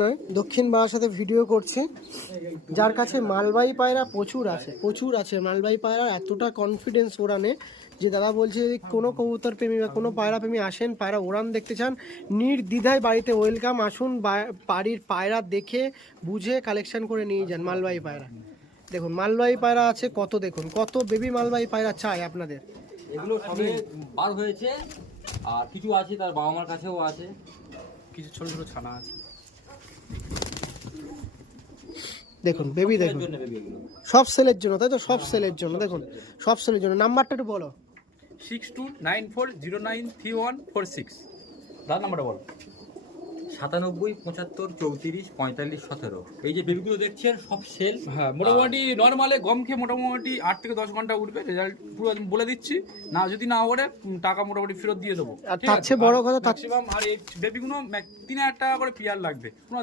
নয়, দক্ষিণ বারাসাতে ভিডিও করছি, যার কাছে মালবাহী পায়রা প্রচুর আছে মালবাহী পায়রা এতটা কনফিডেন্স ওড়ানে যে দাদা বলছে যদি কোনো কবুতর প্রেমী বা কোনো পায়রা প্রেমী আসেন, পায়রা ওড়ান দেখতে চান, নির্দ্বিধায় বাড়িতে ওয়েলকাম, আসুন বাড়ির পায়রা দেখে বুঝে কালেকশন করে নিয়ে যান মালবাহী পায়রা। দেখুন মালবাহী পায়রা আছে কত, দেখুন কত বেবি মালবাহী পায়রা চাই আপনাদের। এগুলো সবে বার হয়েছে, আর কিছু আছে তার বাবা মার কাছেও আছে, কিছু ছোট ছোট ছানা আছে। দেখুন বেবি, দেখুন সব সেলের জন্য, তাই তো? সব সেলের জন্য, দেখুন সব সেলের জন্য। নাম্বারটা একটু বলো। 6294093146। তার নাম্বারটা বলো। 97 75 34 45 17। এই যে বেবিগুলো দেখছেন সব সেল। হ্যাঁ, মোটামুটি নর্মালে গম খেয়ে মোটামুটি 8 থেকে 10 ঘন্টা উঠবে, রেজাল্ট পুরো আমি বলে দিচ্ছি। না যদি না ওরে টাকা মোটামুটি ফেরত দিয়ে দেবো। আর তার চেয়ে বড় কথা, ম্যাক্সিমাম আর এই বেবিগুলো 3000 টাকা করে পিয়ার লাগবে, কোনো